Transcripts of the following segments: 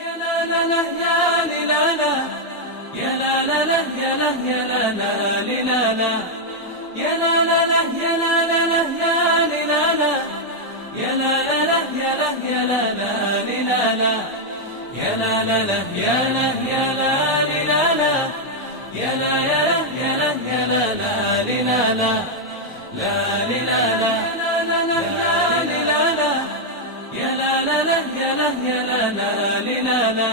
يا لا لا لا يا لي لا لا يا لا لا لا يا لا يا لا لا لي لا لا يا لا لا لا يا لا لا لا يا لي لا لا يا لا لا لا يا لا يا لا لا لي لا لا يا لا لا لا يا لا يا لا لي لا لا يا لا يا لا يا لا يا لا لا لي لا لا لا لي لا لا لا لا لا لي لا لا يا لا لا لا يا لا يا لا لا لي لا لا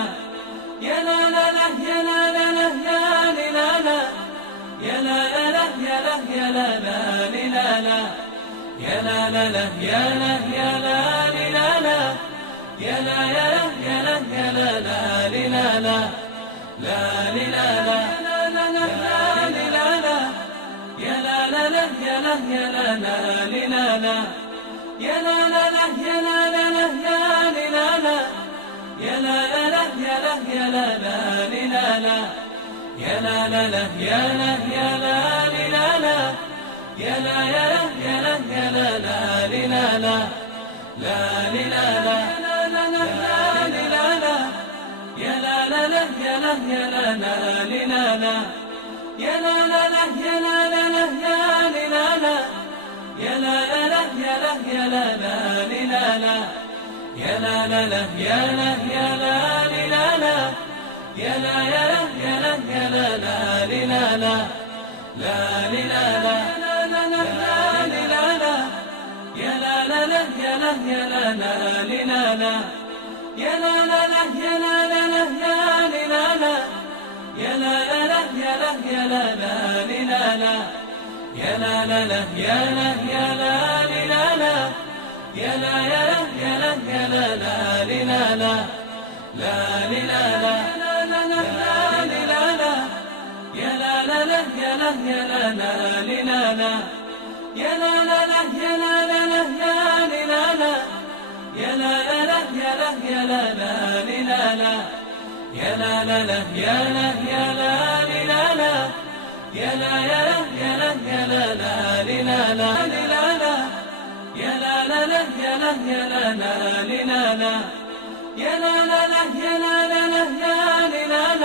يا لا لا لا يا لا لا لا يا لي لا لا يا لا لا لا يا لا يا لا لا لي لا لا يا لا لا لا يا لا يا لا لي لا لا يا لا يا لا يا لا يا لا لا لي لا لا لا لي لا لا لا لا لا لي لا لا يا لا لا لا يا لا يا لا لا لي لا لا يا لا لا لا يا لا لا لا يا لي لا لا يا لا لا لا يا لا يا لا لا لي لا لا يا لا لا لا يا لا يا لا لي لا لا يا لا يا لا يا لا يا لا لا لي لا لا لا لي لا لا لا لا لا لي لا لا يا لا لا لا يا لا يا لا لا لي لا لا يا لا لا لا يا لا لا لا يا لي لا لا يا لا لا لا يا لا يا لا لا لي لا لا يا لا لا لا يا لا يا لا لي لا لا يا لا يا لا يا لا يا لا لا لي لا لا لا لي لا لا لا لا لا لي لا لا يا لا لا لا يا لا يا لا لا لي لا لا يا لا لا لا يا لا لا لا يا لي لا لا يا لا لا لا يا لا يا لا لا لي لا لا يا لا لا لا يا لا يا لا لي لا لا يا لا يا لا يا لا يا لا لا لي لا لا لا لي لا لا لا لا لا لي لا لا يا لا لا لا يا لا يا لا لا لي لا لا يا لا لا لا يا لا لا لا يا لي لا لا يا لا لا لا يا لا يا لا لا لي لا لا يا لا لا لا يا لا يا لا لي لا لا يا لا يا لا يا لا يا لا لا لي لا لا لي لا لا يا لا لا لا يا لا يا لا لا لي لا لا يا لا لا لا يا لا لا لا يا لي لا لا يا لا لا لا يا لا يا لا لا لي لا لا يا لا لا لا يا لا يا لا لي لا لا يا لا يا لا يا لا يا لا لا لي لا لا لا لي لا لا لا لا لا لي لا لا يا لا لا لا يا لا يا لا لا لي لا لا يا لا لا لا يا لا لا لا يا لي لا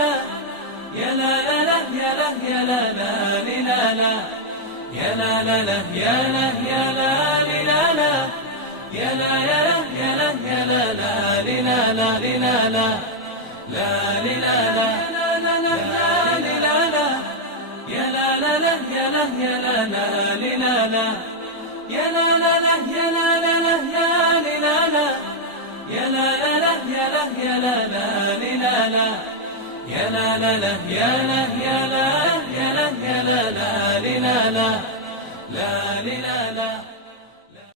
لا يا لا لا لا يا لا يا لا لا لي لا لا يا لا لا لا يا لا يا لا لي لا لا يا لا يا لا يا لا يا لا لا لي لا لا لي لا لا لا لي لا لا لا لا لا لي لا لا يا لا لا لا يا لا يا لا لا لي لا لا يا لا لا لا يا لا لا لا يا لي لا لا يا لا لا لا يا لا يا لا لا لي لا لا يا لا لا لا يا لا يا لا يا لا يا لا لا لي لا لا لا لي لا لا